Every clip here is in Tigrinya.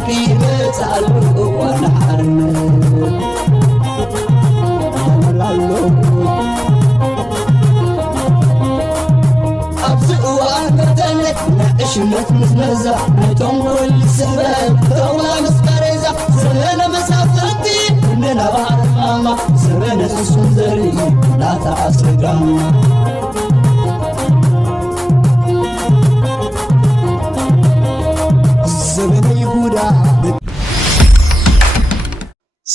فرقي بتعلو ونحن أبزقوا أبدالك نعشمت مزمزة نتوم كل سبب طولا مسقرزة سرنا مسافرتي إننا بعد ماما سرنا سسوزري لا تعصقنا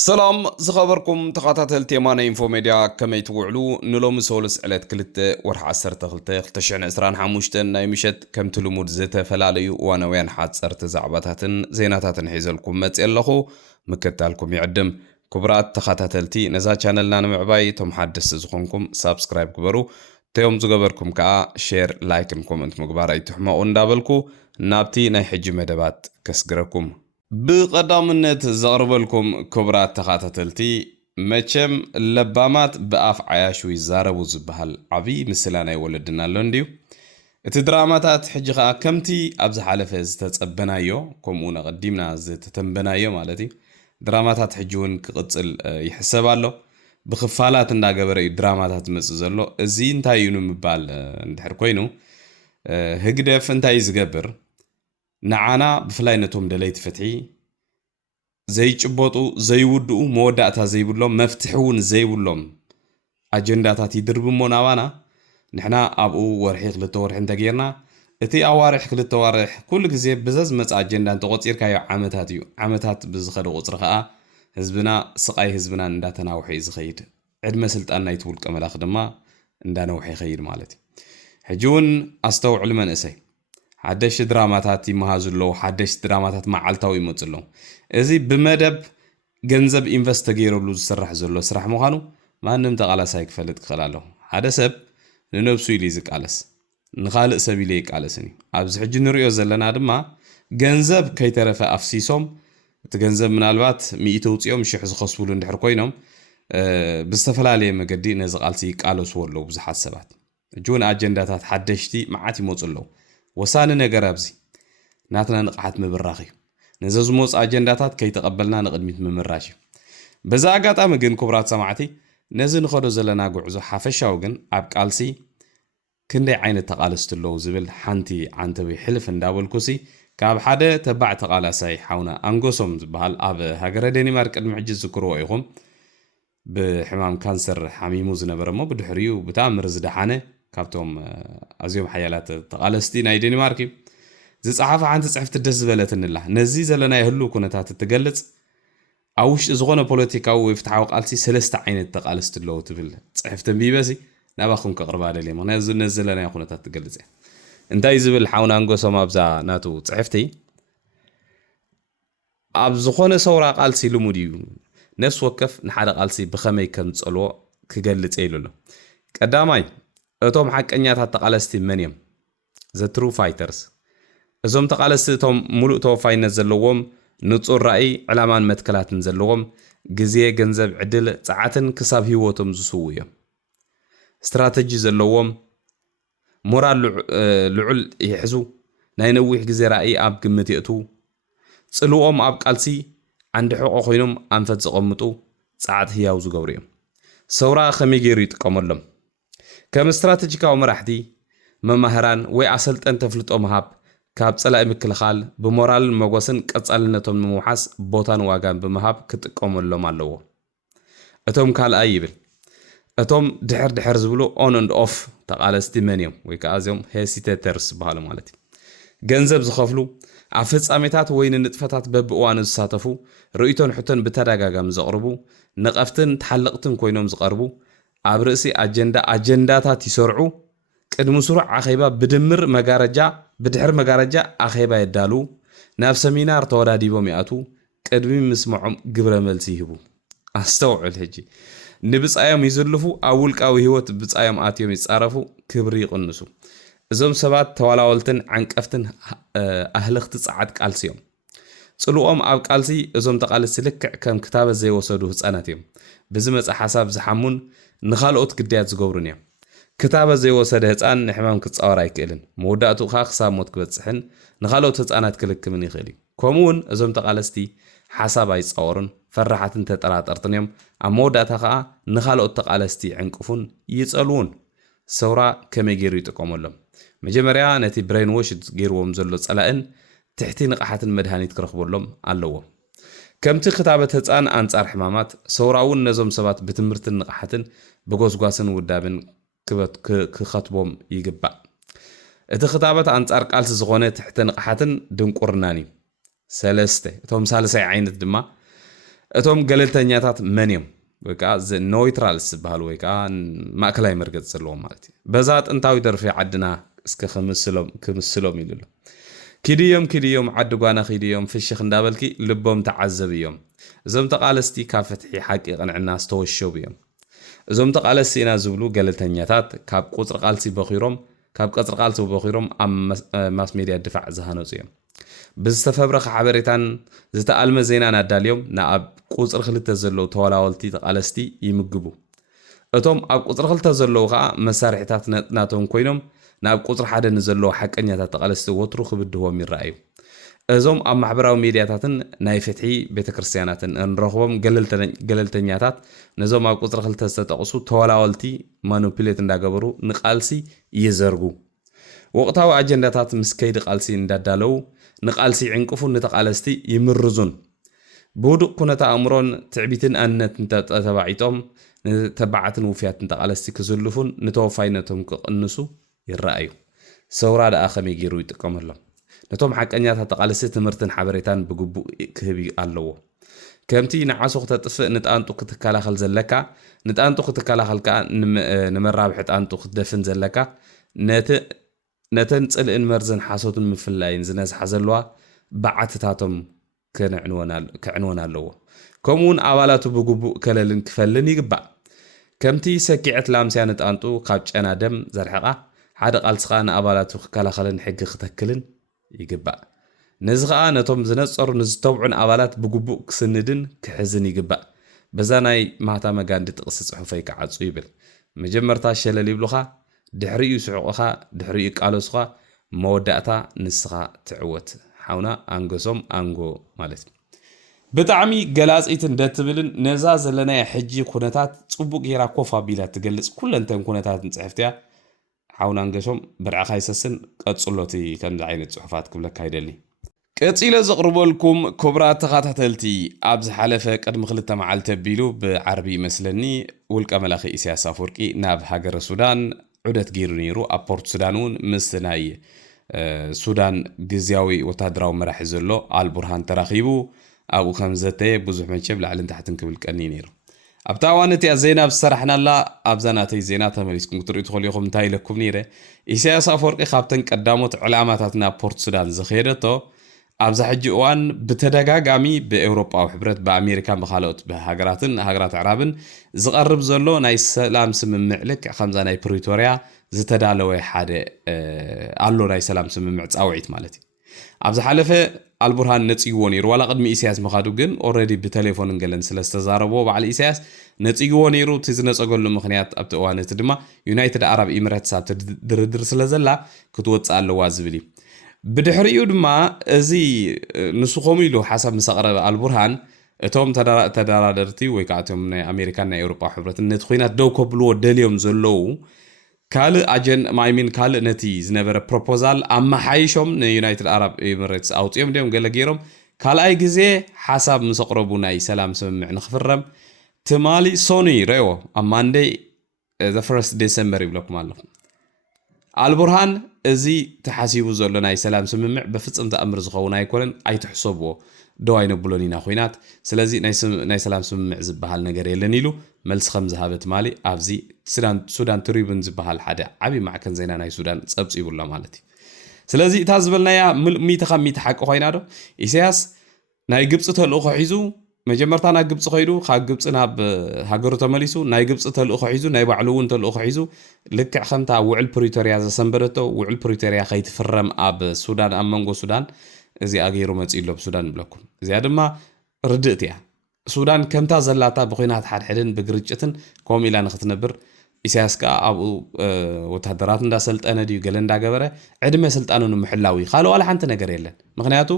سلام زخبركم تقاطعت تيمانا انفو ميديا كما يتوعلو نلوم سولس علات كلت ورح عسر تغلطي اختشعن اسران حموشتن نايمشت كم تلمود زيتا فلاليو وانا وين حادثر تزعباتاتن زيناتاتن حيزلكم متسيلخو مكتالكم يعدم كبرات تقاطعتلتي نزا چانلنا نمعباي توم حدث زخونكم سابسكرايب كبرو تيوم زغبركم كا شير لايك كومنت مغباراي تحماو اندابلكو نابتي ناي حجي مدبات كسغركم بقدامنت زغربلكم كبرات تخاتتلتي مچم لبامات بأف عياشو يزاربو زبهال عبي مثلانا يولدنا لنديو اتدراماتات حجيخا كمتي ابز حالفه زتتصبنايو كومونا قديمنا زتتنبنايو مالتي دراماتات حجون كقصل يحسبالو بخفالات እንዳገበረ ድራማታት መጽዘሎ እዚ እንታይ ይኑ ምባል እንድሕር ኮይኑ ህግደፍ እንታይ ዝገብር ንዓና ብፍላይነቶም ደለይቲ ፍትሒ ዘይጭቦጡ ዘይውድኡ መወዳእታ ዘይብሎም መፍትሑን ዘይብሎም አጀንዳታት ይድርብሞ ናባና ንሕና ኣብኡ ወርሒ ክልተ ወርሒ እንተገርና እቲ ኣዋርሕ ክልተ ወርሕ ኩሉ ግዜ ብዘዝ መጽ አጀንዳ እንተቆፂርካዮ ዓመታት እዩ ዓመታት ብዝኸደ ቁጽሪ ከዓ ህዝብና ስቃይ ህዝብና እንዳተናውሒ ዝኸይድ ዕድመ ስልጣንና ይትውልቀ መላኽ ድማ እንዳነውሒ ይኸይድ ማለት ሕጂውን ኣስተውዕሉ መንእሰይ ሓደሽ ድራማታት ይመሃዙሎ ሓደሽ ድራማታት መዓልታዊ ይመጽሎ እዚ ብመደብ ገንዘብ ኢንቨስት ተገይረሉ ዝስራሕ ዘሎ ስራሕ ምዃኑ ማንም ተቃላሳ ይክፈልጥ ክኸላሎ ሓደ ሰብ ንነብሱ ኢሉ ይዝቃለስ ንኻልእ ሰብ ኢሉ ይቃለስኒ ኣብዚ ሕጂ ንሪኦ ዘለና ድማ ገንዘብ ከይተረፈ ኣፍሲሶም እቲ ገንዘብ ምናልባት 100 ውጽኦም 1000 ዝኸስብሉ እንድሕር ኮይኖም ብዝተፈላለየ መገዲ ነዚ ቃልሲ ይቃለሱ ኣለዉ ብዙሓት ሰባት እጁን አጀንዳታት ሓደሽቲ መዓት ይመጽሎ ወሳኒ ነገር ኣብዚ ናትና ንቕሓት ምብራኽ እዩ ነዚ ዝመጽ አጀንዳታት ከይተቐበልና ንቕድሚት ምምራሽ እዩ በዛ ኣጋጣሚ ግን ክቡራት ሰማዕቲ ነዚ ንኸዶ ዘለና ጉዕዞ ሓፈሻው ግን ኣብ ቃልሲ ክንደይ ዓይነት ተቃለስቲ ኣለዉ ዝብል ሓንቲ ዓንተቢ ሕልፍ እንዳበልኩሲ ካብ ሓደ ተባዕ ተቃላሳይ ሓውና አንጎሶም ዝበሃል ኣብ ሃገረ ዴንማርክ ቅድሚ ሕጂ ዝክርዎ ኢኹም ብሕማም ካንሰር ሓሚሙ ዝነበረሞ ብድሕሪኡ ብታምር ዝደሓነ ካብቶም ኣዝዮም ሓያላት ተቃለስቲ ናይ ዴንማርክ ዝጻሓፈ ሓንቲ ጽሕፍቲ ደስ ዝበለትንላ ነዚ ዘለና ይህሉ ኩነታት ትገልጽ ኣብ ውሽጢ ዝኾነ ፖለቲካዊ ወይ ፍትሓዊ ቃልሲ ሰለስተ ዓይነት ተቃለስቲ ኣለዉ ትብል ጽሕፍቲ ቢበሲ ናባኹም ከቕርባ ደልየ ምክንያቱ ነዚ ዘለና ኩነታት ትገልጽ እንታይ ዝብል ሓውና አንጎሶም ኣብዛ ናቱ ጽሕፍቲ ኣብ ዝኾነ ሰውራ ቃልሲ ልሙድ እዩ ነፍስ ወከፍ ንሓደ ቃልሲ ብኸመይ ከም ጸልዎ ክገልጽ ኢሉሎ ቀዳማይ እቶም ሓቀኛታት ተቃለስቲ መን እዮም ዘ ትሩ ፋይተርስ እዞም ተቃለስቲ እቶም ሙሉእ ተወፋይነት ዘለዎም ንጹር ራእይ ዕላማን መትከላትን ዘለዎም ግዜ ገንዘብ ዕድል ጸዓትን ክሳብ ህይወቶም ዝስው እዮም ስትራቴጂ ዘለዎም ሞራል ልዑል ይሕዙ ናይ ነዊሕ ግዜ ራእይ ኣብ ግምት የእቱ ጽልኦም ኣብ ቃልሲ ዓንዲ ሕቆ ኮይኖም ኣንፈት ዝቐምጡ ጸዓት ህያው ዝገብሩ እዮም ሰውራ ከመይ ገይሩ ይጥቀመሎም ከም ስትራቴጂካዊ መራሕቲ መማህራን ወይ ኣሰልጠን ተፍልጦ መሃብ ካብ ጸላኢ ምክልኻል ብሞራልን መጎስን ቀጻልነቶም ንምውሓስ ቦታን ዋጋን ብምሃብ ክጥቀመሎም ኣለዎ እቶም ካልኣይ ይብል እቶም ድሕር ዝብሉ ኦን ኤንድ ኦፍ ተቃለስቲ መን እዮም ወይ ከዓ እዚኦም ሄሲቴተርስ በሃሉ ማለት እዩ ገንዘብ ዝኸፍሉ ኣብ ፍጻሜታት ወይ ንጥፈታት በብእዋኑ ዝሳተፉ ርእይቶን ሕቶን ብተደጋጋሚ ዘቕርቡ ነቐፍትን ተሓለቕትን ኮይኖም ዝቐርቡ ኣብ ርእሲ አጀንዳታት ይሰርዑ ቅድሚ ስሩዕ ኣኼባ ብድምር መጋረጃ ብድሕር መጋረጃ ኣኼባ የዳሉ ናብ ሰሚናር ተወዳዲቦም ይኣቱ ቅድሚ ምስምዖም ግብረ መልሲ ይህቡ ኣስተውዕል ሕጂ ንብጻዮም ይዝልፉ ኣብ ውልቃዊ ህይወት ብጻዮም ኣትዮም ይጻረፉ ክብሪ ይቕንሱ እዞም ሰባት ተዋላወልትን ዓንቀፍትን ኣህለኽቲ ጸዓት ቃልሲዮም ጽልኦም ኣብ ቃልሲ እዞም ተቃለስቲ ልክዕ ከም ክታበት ዘይወሰዱ ህፃናት እዮም ብዚ መጽ ሓሳብ ዝሓሙን ንኻልኦት ግዳያት ዝገብሩን እዮም ክታበት ዘይወሰደ ህፃን ንሕማም ክጻወር ኣይክእልን መወዳእቱ ኻ ክሳብ ሞት ክበጽሕን ንኻልኦት ህፃናት ክልክምን ይኽእል እዩ كمون ازم تقالستي حساب يتصورن فرحاتن تطراطرتن يوم اموداتا خا نخالو تقالستي عنقفون يصلون سورا كما يغيرو يتقوملهم مجمريا نتي برين ووش غيروم زلو صلاين تحتي نقحاتن مدهانيت كرخبولهم አለዎ ከምቲ ክታበት ህፃን አንጻር ሕማማት ሰውራውን ነዞም ሰባት ብትምርትን ንቕሓትን ብጎስጓስን ውዳብን ክኸትቦም ይግባእ እቲ ክታበት አንጻር ቃልሲ ዝኾነ ትሕቲ ንቕሓትን ድንቁርናን እዩ ሰለስተ እቶም ሳልሳይ ዓይነት ድማ እቶም ገለልተኛታት መን እዮም ወይ ከዓ ኖይትራልስ ዝበሃሉ ወይ ከዓ ማእከላይ መርገጽ ዘለዎም ማለት እዩ በዛ ጥንታዊ ደርፊ ዓድና እስከ ክምስሎም ይልሉ كديوم عدقوانا خيديوم في الشيخ ندابلكي لبهم تعذب يوم زوم تقالستي كافتحي حقيقة عن الناس توشوا بيوم زوم تقالستي نازولو قلتنياتات كاب قطر قالسي بخيروم كاب قطر قالسي بخيروم أم ماس ميديا الدفاع زهانو زيوم بزتفبرخ حبريتان زتا ألم زينا ناداليوم ناب قطر خلت زلو توالاولتي تقالستي يمقبو اتوم اب قطر خلت زلو غا مسارحتات ناتهم كوينوم ناب قطر حدا نزلو حقنياتات تقالستي وترو خبدهم يرأيو ازوم اب محبراو ميدياتاتن ناي فتحي بيت كريستياناتن نرخبهم قللتنياتات نزوم اب قطر خلت تقصو توالاولتي مانوبيليت እንዳገበሩ ንቃልሲ ይዘርጉ ወቅታዊ አጀንዳታት ምስከይድ ቃልሲ እንዳዳለው ንቃልሲ ዕንቅፉ ንተቃለስቲ ይምርዙን بودق كنت أمرون تعبيتن أن تبعيتهم تبعتن وفياتن تقالستي كزلفون نتوفاينتهم كقنسو يرأيو سورا دا آخم يجيرو يتقام الله نتوم حق أنياتها تقالستي تمرتن حبريتان بقبو كهبي اللو كمتي نعاسو تطفئ نتانتو كتكالاخل زلكا نتانتو كتكالاخل كا نمرابحت أنتو كتدفن زلكا نتنسل إن مرزن حاسوتن مفلاين زناز حزلوا بعتتاتهم كعنوان اللو كمون أولاتو بقبو كللن كفلن يقبع كمتي سكيعت لامسيانت أنتو قابش أنا دم زرحقا حاد قالسقان أولاتو كلاخلن حق ختكلن يقبع نزغا نتوم زنصر نزتوعن أولات بقبو كسندن كحزن يقبع بزاناي ماتا مغاند تقص صحفي كعصو يبل مجمرتا شلل يبلوخا دحري يسعقخا دحري قالوسخا موداتا نسخا تعوت حونا أنجسوم أنجو مالت بتعمي جلاسيت ندتبلن نزاز لنا حجي كونتات صبوق يرا كوفا بيلا تجلس كل أنت كونتات نصحفتها حونا أنجسوم برعا يسسن قصلوتي كان عين صحفات كلها كايدلني كتيلا زقرب لكم كبرات تخاتلتي أبز حلفة قد مخلطة مع التبيلو بعربي مثلني والكمال أخي إسياس أفوركي ناب هاجر السودان عدت جيرونيرو أبورت سودانون مستناي سودان جزياوي وتدراو مراح زلو البرهان تراخيبو أبو خمزتي بوزح من شبل على تحت نكمل كنينيرو أبتاوانتي الزينة بصراحنا لا أبزاناتي زيناتها مليسكم كتر يدخل يخم تاي لكم نيرة إسياس أفوركي خابتن قدامت علاماتنا بورت سودان زخيرتو أبز حجي وان بتدقاقامي بأوروبا وحبرت بأمريكا بخالوت هاجرات عرابن زقرب زلو ناي سلام سممع لك خمزة ناي بريتوريا زتدالوي حادة قالو ناي سلام سممع تساوعيت مالتي أبز حالفة البرهان نتيجونير ولا قد مي إسياس مخادو جن already بتليفون نقلن سلستزاربو بعلى إسياس نتيجونيرو تزنس أقول له مخنيات أبتوانة تدما يونايتد عرب إمارات سات دردر سلزلا كتوت سأل وازبلي بدحريو دما ازي نسخوم يلو حسب مسقر البرهان اتوم تدارادرتي ويكاتهم ناي امريكا ناي اوروبا حبرت نتخوينات دو كوبلو دليوم زلو كال اجن مايمين كال نتي زنبر بروبوزال اما حيشوم يونايتد عرب اماراتس اوتيوم ديم غلغيروم كال اي غزي حسب مسقربو ناي سلام سمع نخفرم تمالي سوني ريو اماندي the 1st December يبلوك مالو البرهان ازي تحاسيبو زلو ناي سلام سممع بفصم تأمر زخون ايكولن اي تحسبو دو اي نبولونينا خوينات سلازي ناي سلام سممع زبهال نغر يلنيلو ملس خمز هابت مالي افزي سودان تريبن زبهال حدا عبي معكن زينا ناي سودان صبص يبولا مالتي سلازي تازبلنايا ميت حق خوينا دو إسياس ناي قبص تلقو حيزو مجمرتا نا قبص خيدو خا قبص ناب هاجرو تمليسو ناي قبص تلقو حيزو ناي بعلوون تلقو حيزو لك خمتا وعل بريتوريا زسنبرتو وعل بريتوريا خيت فرم اب سودان امنغو سودان ازي اغيرو مصيلو بسودان بلكم ازي ادما ردئتيا سودان كمتا زلاتا بخينات حدحدن بغرجتن كوميلا نختنبر ኢሳያስ ከዓ ኣብኡ ወታደራት እንዳሰልጠነ ድዩ ገለ እንዳገበረ ዕድመ ስልጣኑ ንምሕላዊ ካልእ ዋላ ሓንቲ ነገር የለን ምክንያቱ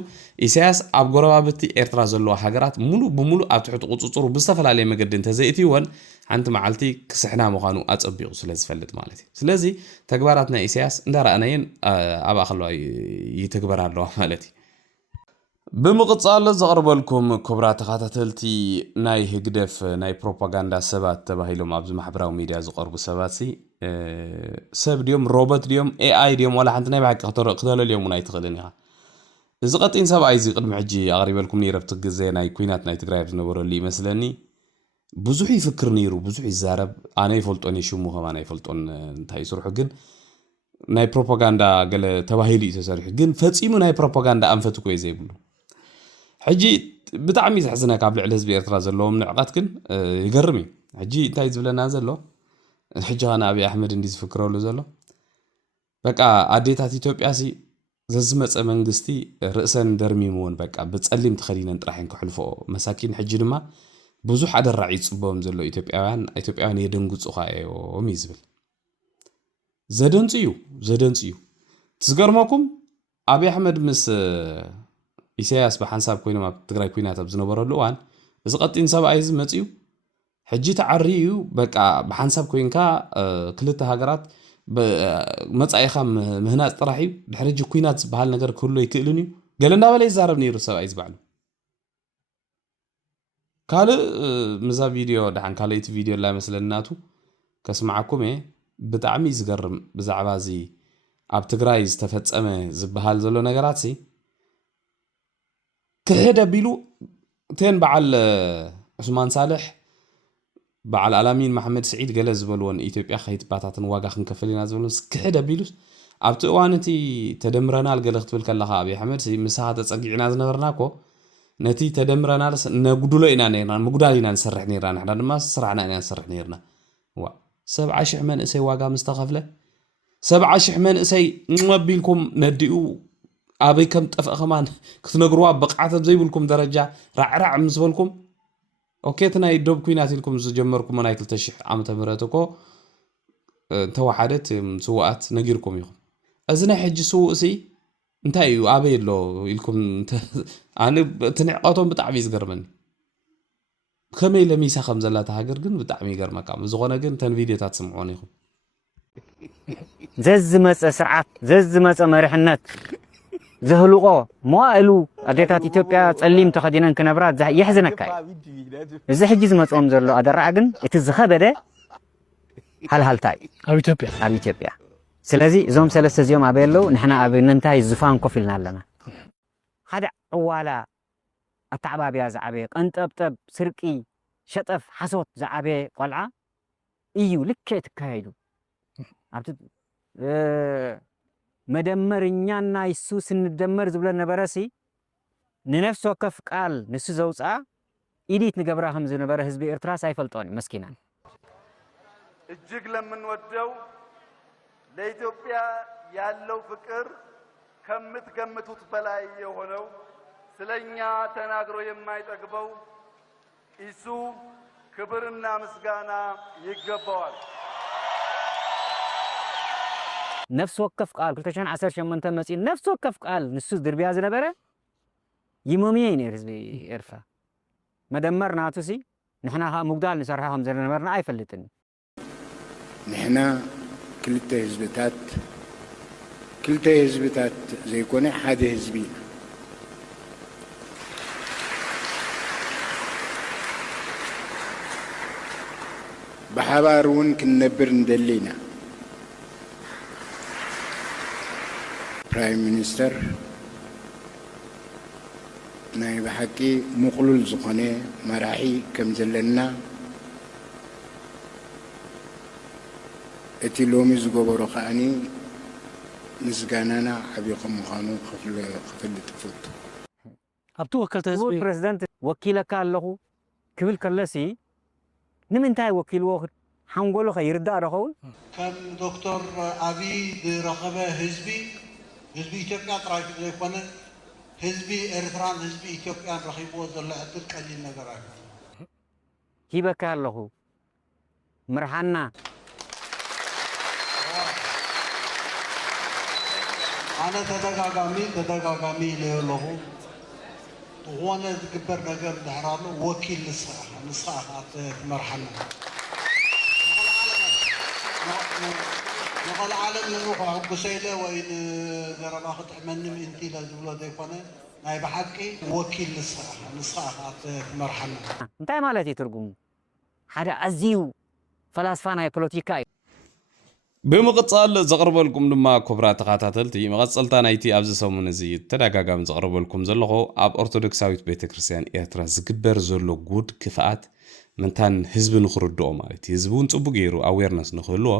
ኢሳያስ ኣብ ጎረባብቲ ኤርትራ ዘለዋ ሃገራት ሙሉ ብሙሉ ኣብ ትሕቲ ቁፅፅሩ ብዝተፈላለየ መገዲ እንተዘይእትይወን ሓንቲ መዓልቲ ክስሕና ምዃኑ ኣፀቢቑ ስለ ዝፈልጥ ማለት እዩ ስለዚ ተግባራት ናይ ኢሳያስ እንዳረኣናየን ኣብ ኣኸለዋ ይትግበር ኣለዋ ማለት እዩ ብምቕፃል ዘቕርበልኩም ክቡራ ተኸታተልቲ ናይ ህግደፍ ናይ ፕሮፓጋንዳ ሰባት ተባሂሎም ኣብዚ ማሕበራዊ ሚድያ ዝቐርቡ ሰባት ሰብ ድዮም ሮቦት ድዮም ኤኣይ ድዮም ዋላ ሓንቲ ናይ ባሕቂ ክተለልዮም እውን ኣይትኽእልን ኢኻ እዚ ቀጢን ሰብኣይ እዚ ቅድሚ ሕጂ ኣቕሪበልኩም ነይረ ኣብቲ ግዜ ናይ ኩናት ናይ ትግራይ ዝነበረሉ ይመስለኒ ብዙሕ ይፍክር ነይሩ ብዙሕ ይዛረብ ኣነ ይፈልጦን ሽሙ ኸማን ኣይፈልጦን እንታይ ይስርሑ ግን ናይ ፕሮፓጋንዳ ገለ ተባሂሉ እዩ ተሰሪሑ ግን ፈፂሙ ናይ ፕሮፓጋንዳ ኣንፈት እኮ እዩ ዘይብሉ ሕጂ ብጣዕሚ ዝሕዝነካ ኣብ ልዕሊ ህዝቢ ኤርትራ ዘለዎም ንዕቐት ግን ይገርም እዩ ሕጂ እንታይ ዝብለና ዘሎ ሕጂ ኸ ንኣብይ ኣሕመድ እንዲ ዝፍክረሉ ዘሎ በቃ ኣዴታት ኢትዮጵያ ሲ ዘዝመፀ መንግስቲ ርእሰን ደርሚምዎን በቃ ብፀሊም ተኸዲነን ጥራሕን ክሕልፎ መሳኪን ሕጂ ድማ ብዙሕ ኣደራዒ ይፅበኦም ዘሎ ኢትዮጵያውያን የደንግፁ እዮም እዩ ዝብል ዘደንፅ እዩ ትዝገርመኩም ኣብይ ኣሕመድ ምስ ኢሳያስ ብሓንሳብ ኮይኖም ኣብ ትግራይ ኩናት ኣብ ዝነበረሉ እዋን እዚ ቀጢን ሰብኣይ እዚ መፅዩ ሕጂ ተዓሪ እዩ በቃ ብሓንሳብ ኮይንካ ክልተ ሃገራት መፃኢኻ ምህናፅ ጥራሕ እዩ ድሕሪ ሕጂ ኩናት ዝበሃል ነገር ክህሉ ይክእልን እዩ ገለ እንዳበለ ይዛረብ ነይሩ ሰብኣይ ዝበዕሉ ካልእ ምዛ ቪድዮ ድሓን ካልእቲ ቪድዮ ላ መስለናቱ ከስማዓኩም ብጣዕሚ ዝገርም ብዛዕባ እዚ ኣብ ትግራይ ዝተፈፀመ ዝበሃል ዘሎ ነገራት ክሕደ ቢሉ ተን በዓል ዑስማን ሳልሕ በዓል ኣላሚን መሐመድ ስዒድ ገለ ዝበልዎን ኢትዮጵያ ከይትባታትን ዋጋ ክንከፍል ኢና ዝበልዎን ክሕደ ቢሉስ ኣብቲ እዋን እቲ ተደምረናል ገለ ክትብል ከለኻ ኣብይ ኣሕመድ ምሳኻ ተፀጊዕና ዝነበርና ኮ ነቲ ተደምረናል ነጉድሎ ኢና ነርና ምጉዳል ኢና ንሰርሕ ነርና ንሕና ድማ ስራሕና ኢና ንሰርሕ ነርና 70,000 መንእሰይ ዋጋ ምስተኸፍለ 70,000 መንእሰይ መቢልኩም ነዲኡ ኣበይ ከም ጠፍአ ኸማን ክትነግርዋ ብቕዓት ዘይብልኩም ደረጃ ራዕራዕ ምስ በልኩም ኦኬ እቲ ናይ ዶብ ኩናት ኢልኩም ዝጀመርኩም ናይ 2000 ዓመተ ምህረት እኮ ተዋሓደት ስዋኣት ነጊርኩም ኢኹም እዚ ናይ ሕጂ ስውእ እንታይ እዩ ኣበይ ኣሎ ኢልኩም ኣነ እቲ ንዕቐቶም ብጣዕሚ ዝገርመኒ ከመይ ለሚሳ ከም ዘላ ተሃገር ግን ብጣዕሚ ይገርመካ ዝኾነ ግን ተን ቪድዮታት ስምዖን ኢኹም ዘዝመፀ ስርዓት ዘዝመፀ መሪሕነት ዘህልቆ መዋእሉ ኣዴታት ኢትዮጵያ ፀሊም ተኸዲነን ክነብራ የሕዝነካ እዚ ሕጂ ዝመፅኦም ዘሎ ኣደራዕ ግን እቲ ዝኸበደ ሃልሃልታ እዩ ኣብ ኢትዮጵያ ስለዚ እዞም ሰለስተ እዚኦም ኣበይ ኣለው ንሕና ኣብ ነንታይ ዝፋን ኮፍ ኢልና ኣለና ሓደ ዕዋላ ኣተዓባብያ ዝዓበየ ቀንጠብጠብ ስርቂ ሸጠፍ ሓሶት ዝዓበየ ቆልዓ እዩ ልክዕ ትካየዱ ኣብቲ መደመርኛና ይሱ ስንደመር ዝብለ ነበረሲ ንነፍስ ወከፍ ቃል ንሱ ዘውፅኣ ኢዲት ንገብራ ከም ዝነበረ ህዝቢ ኤርትራ ሳይፈልጦን መስኪና እጅግ ለምንወደው ለኢትዮጵያ ያለው ፍቅር ከምትገምቱት በላይ የሆነው ስለኛ ተናግሮ የማይጠግበው ኢሱ ክብርና ምስጋና ይገባዋል ነፍስ ወከፍ ቃል 2018 መፂ ነፍስ ወከፍ ቃል ንሱ ድርብያ ዝነበረ ይሞምየ ነይር ህዝቢ ኤርትራ መደመር ናቱሲ ንሕና ሙግዳል ንሰርሐ ከም ዝነበርና ኣይፈልጥን ንሕና ክልተ ህዝብታት ዘይኮነ ሓደ ህዝቢ ብሓባር እውን ክንነብር እንደሊና ፕራይም ሚኒስተር ናይ ብሓቂ ምቕሉል ዝኾነ መራሒ ከም ዘለና እቲ ሎሚ ዝገበሮ ከዓኒ ምስጋናና ዓብዪ ከም ምዃኑ ክፍልጥ ይፈቱ ኣብቲ ወከልቲ ህዝቢ ፕረዚደንት ወኪለካ ኣለኹ ክብል ከለሲ ንምንታይ ወኪልዎ ሓንጎሎ ከይርዳእ ረኸውን ከም ዶክተር ኣብይ ዝረኸበ ህዝቢ ኢትዮጵያ ጥራይ ዘይኮነ ህዝቢ ኤርትራን ህዝቢ ኢትዮጵያን ረኺብዎ ዘሎ ዕድል ቀሊል ነገር ኣይኮነ ሂበካ ኣለኹ ምርሓና أنا تدقاقامي له وانا تكبر نقر دحرانه وكيل نصاحة مرحلة نقول العالم نروح عبو سيلة وين نرى ناخد حمنم انتي لازم له ديكونا ناي بحكي وكيل نصاحة مرحلة እንታይ ማለት እዩ ትርጉሙ ሓደ ኣዝዩ ፈላስፋ ናይ ፖለቲካ እዩ ብምቕጻል ዘቕርበልኩም ድማ ክቡራት ተኸታተልቲ መቐጸልታ ናይቲ ኣብዚ ሰሙን እዚ ተደጋጋሚ ዘቕርበልኩም ዘለኹ ኣብ ኦርቶዶክሳዊት ቤተክርስትያን ኤርትራ ዝግበር ዘሎ ጉድ ክፍኣት ምንታን ህዝቢ ንኽርድኦ ማለት እዩ ህዝቢ እውን ጽቡቕ ገይሩ ኣዌርነስ ንኽህልዎ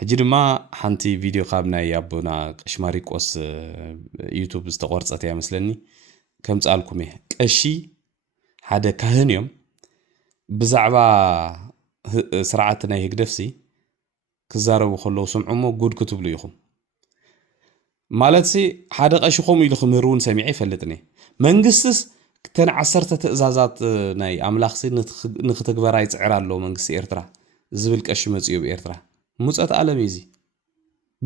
ሕጂ ድማ ሓንቲ ቪድዮ ካብ ናይ ኣቦና ቀሺ ማሪቆስ ዩቱብ ዝተቖርጸት እያ መስለኒ ከም ጻልኩም እየ ቀሺ ሓደ ካህን እዮም ብዛዕባ ስርዓት ናይ ህግደፍሲ ክዛረቡ ከለዉ ስምዑሞ ጉድ ክትብሉ ኢኹም ማለት ሲ ሓደ ቀሺ ከምኡ ኢሉ ክምህሩን ሰሚዐ ይፈልጥኒ መንግስትስ ተን 10 ትእዛዛት ናይ ኣምላኽሲ ንኽትግበራ ይፅዕር ኣሎ መንግስቲ ኤርትራ ዝብል ቀሺ መጽዩ ብኤርትራ ሙፀት ዓለም እዚ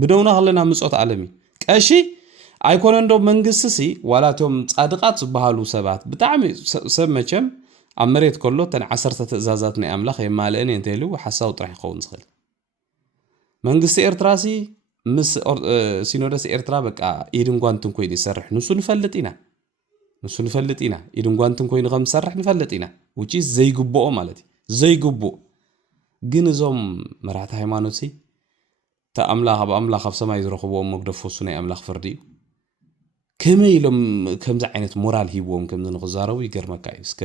ብደውና ከለና ሙፀት ዓለም ቀሺ ኣይኮነ እንዶ መንግስትሲ ዋላቶም ጻድቃት ዝበሃሉ ሰባት ብጣዕሚ ሰብ መቸም ኣብ መሬት ከሎ ተን 10 ትእዛዛት ናይ ኣምላኽ የማልአን እንተይሉ ሓሳብ ጥራሕ ይኸውን ዝኽእል መንግስቲ ኤርትራሲ ምስ ሲኖዶስ ኤርትራ በቃ ኢድን ጓንትን ኮይኑ ይሰርሕ ንሱ ንፈልጥ ኢና ኢድን ጓንትን ኮይኑ ከም ዝሰርሕ ንፈልጥ ኢና ውጪ ዘይግብኦ ማለት እዩ ዘይግብኦ ግን እዞም መራሕቲ ሃይማኖት ተኣምላኽ ኣብ ኣምላኽ ኣብ ሰማይ ዝረኽብዎም መግደፎሱ ናይ ኣምላኽ ፍርዲ እዩ ከመይ ኢሎም ከምዚ ዓይነት ሞራል ሂብዎም ከምዚ ንኽዛረቡ ይገርመካ እዩ እስከ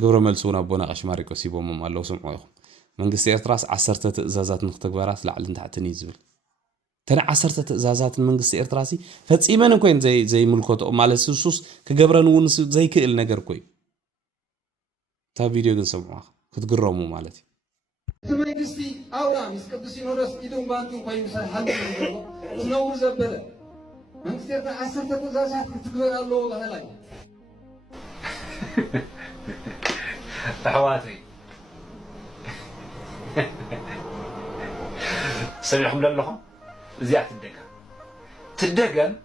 ግብረ መልሲ እውን ኣቦና ቀሺ ማሪቆስ ሂቦሞም ኣለዉ ስምዑ ኢኹም መንግስቲ ኤርትራስ 10 ትእዛዛት ንኽትግበራስ ላዕልን ታሕትን እዩ ዝብል ተን 10 ትእዛዛት መንግስቲ ኤርትራሲ ፈጺመን እንኮይን ዘይምልከቶ ማለት ስሱስ ክገብረን እውን ዘይክእል ነገር ኮይ ታ ቪድዮ ግን ሰምዑ ክትግረሙ ማለት እዩ መንግስቲ ኣውራ ምስ ቅዱስ ሲኖዶስ ኢዶም ባንቱ ኮይኑ ሰሓል ይገርሞ ዝነውሩ ዘበለ መንግስቲ ኤርትራ 10 ትእዛዛት ክትግበር ኣለዎ ባህላይ أحواتي سمعهم لهم زيادة تدقن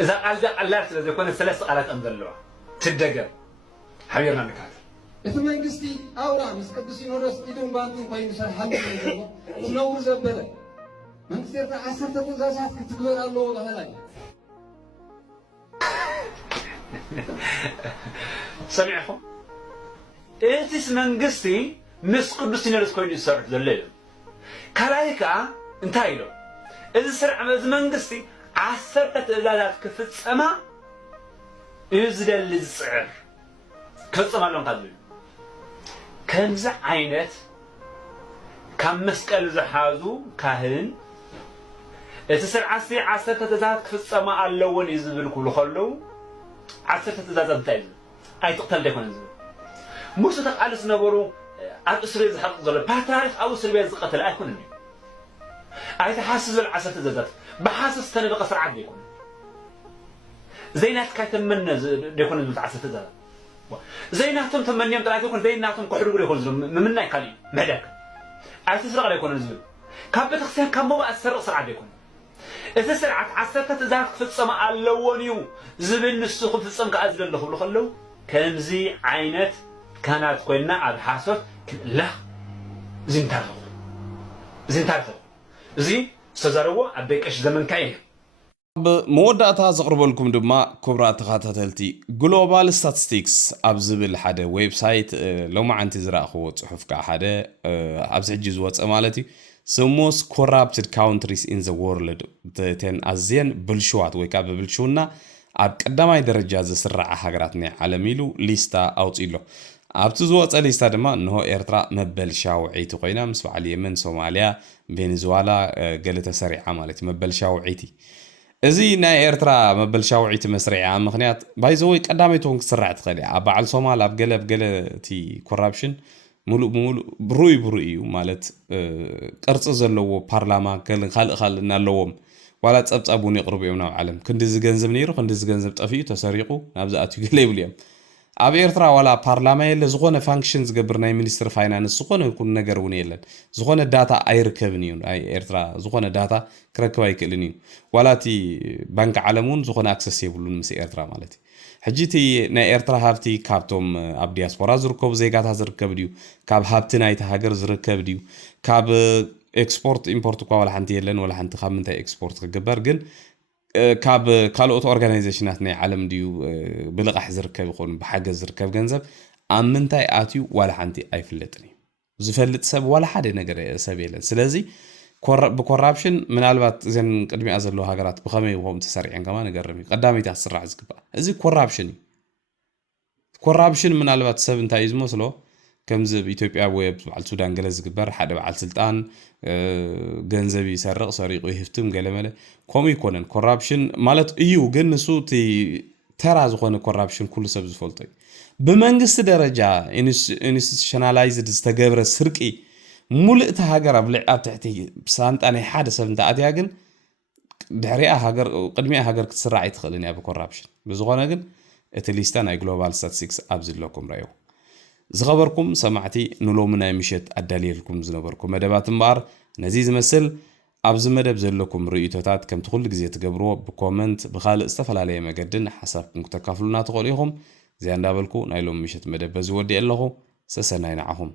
إذا قالت لازم يكون 3 قالات أمدلوها تدقن حبيبنا نكات إذا ما ينقصتي أورا مس قدس ينورس إدون بانتين قايم سال حل نور زبلة من كثير 10 تزازات كتقول الله ولا هلاي سمعهم إيتس منقصتي مس قدس ينورس كوين يسرح ذليل كلايكا انتايلو إذا سرع مز منقصتي 10 تزازات كفت سما يزدل السعر كفت سما لهم قدلو كمز عينت كم مسكال زحازو كاهن اتسر عسي 10 تزازات كفت سما اللون يزبل كله خلو 10 تزازات تايز اي تقتل ديكون يزبل موسى تقالس نبرو أسري زحق ظل باتاريخ أو سربيا زقتل أيكون مني أي تحاسس العسل تزداد بحاسس تنبقى سرعة ديكون زينات كايتمنى ديكون المتعسل تزداد زيناتهم تمنيهم طلعت يكون زيناتهم كحرق لي خلزهم منا يقلي معدك أي تسرق ليكون نزل كابت خسين كم بقى السرق سرعة ديكون إذا سرعة 10 تزداد في السماء اللونيو زبن السوق في السماء أزل له خلو كنمزي عينت كانت قلنا على حاسب لا زين تعرفوا زين استزاروا أبيكش زمن كاين بمودعتها زقرب لكم دما كبرى تخاتلتي جلوبال ستاتستكس أبزبل حدا ويب سايت لو ما عندي زراعة خو صحف كحدا أبز حجز واتس أمالتي so most corrupted countries in the world تن أزين بلشوات ويكاب بلشونا عب قدامي درجة زسرع حجراتنا على ميلو ليستا أوتيلو أبتزوات ليستا دما إنه إيرترا مبل شاوعيتي قينا مسوا على اليمن سوماليا فنزويلا قالت سريعة مالتي مبل شاوعيتي إزي نا إيرترا مبل شاوعيتي مسريعة مخنيات بايزوي قدامي تون سرعت خلي أبعل سومال أبقلتي corruption مولو بروي مالت قرص زلو بارلاما خال نالوم ولا تصبصبون يقرب يومنا عالم كندز ገንዘብ ነይሩ كندز ገንዘብ ጠፊኡ ተሰሪቁ ናብዛአቱ ይለይብልዮም ኣብ ኤርትራ ዋላ ፓርላማ የለ ዝኾነ ፋንክሽን ዝገብር ናይ ሚኒስትር ፋይናንስ ዝኾነ ኩሉ ነገር እውን የለን ዝኾነ ዳታ ኣይርከብን እዩ ናይ ኤርትራ ዝኾነ ዳታ ክረክብ ኣይክእልን እዩ ዋላ እቲ ባንኪ ዓለም እውን ዝኾነ ኣክሰስ የብሉን ምስ ኤርትራ ማለት እዩ ሕጂ እቲ ናይ ኤርትራ ሃብቲ ካብቶም ኣብ ዲያስፖራ ዝርከቡ ዜጋታት ዝርከብ ድዩ ካብ ሃብቲ ናይቲ ሃገር ዝርከብ ድዩ ካብ ኤክስፖርት ኢምፖርት እኳ ዋላ ሓንቲ የለን ዋላ ሓንቲ ካብ ምንታይ ኤክስፖርት ክግበር ግን ካብ ካልኦት ኦርጋናይዜሽናት ናይ ዓለም ድዩ ብልቃሕ ዝርከብ ይኹን ብሓገዝ ዝርከብ ገንዘብ ኣብ ምንታይ ኣትዩ ዋላ ሓንቲ ኣይፍለጥን እዩ ዝፈልጥ ሰብ ዋላ ሓደ ነገር ሰብ የለን ስለዚ ብኮራፕሽን ምናልባት እዘን ቅድሚኣ ዘለዎ ሃገራት ብኸመይ ይኹም ተሰሪዐን ከማ ነገርም እዩ ቀዳመይቲ ኣስራዕ ዝግባእ እዚ ኮራፕሽን እዩ ኮራፕሽን ምናልባት ሰብ እንታይ እዩ ዝመስሎ ከምዚ ኢትዮጵያ ወይ በዓል ሱዳን ገለ ዝግበር ሓደ በዓል ስልጣን ገንዘብ ይሰርቕ ሰሪቑ ይህፍትም ገለመለ ከምኡ ይኮነን ኮራፕሽን ማለት እዩ ግን ንሱ እቲ ተራ ዝኾነ ኮራፕሽን ኩሉ ሰብ ዝፈልጦ እዩ ብመንግስቲ ደረጃ ኢንስቲቱሽናላይዝድ ዝተገብረ ስርቂ ሙሉእ እቲ ሃገር ኣብ ትሕቲ ሳንጣ ናይ ሓደ ሰብ እንተኣትያ ግን ድሕሪኣ ሃገር ቅድሚኣ ሃገር ክትስራዕ ኣይትኽእልን እያ ብኮራፕሽን ብዝኾነ ግን እቲ ሊስታ ናይ ግሎባል ስታቲስቲክስ ኣብ ዘለኩም ረእዩ ዝኸበርኩም ሰማዕቲ ንሎሚ ናይ ምሸት ኣዳልየልኩም ዝነበርኩም መደባት እምበኣር ነዚ ዝመስል ኣብዚ መደብ ዘለኩም ርእይቶታት ከምቲ ኩሉ ግዜ ትገብርዎ ብኮመንት ብካልእ ዝተፈላለየ መገድን ሓሳብኩም ክተካፍሉና ትኽእሉ ኢኹም እዚኣ እንዳበልኩ ናይ ሎሚ ምሸት መደብ በዚ ወዲእ ኣለኹ ሰሰናይ ንዓኹም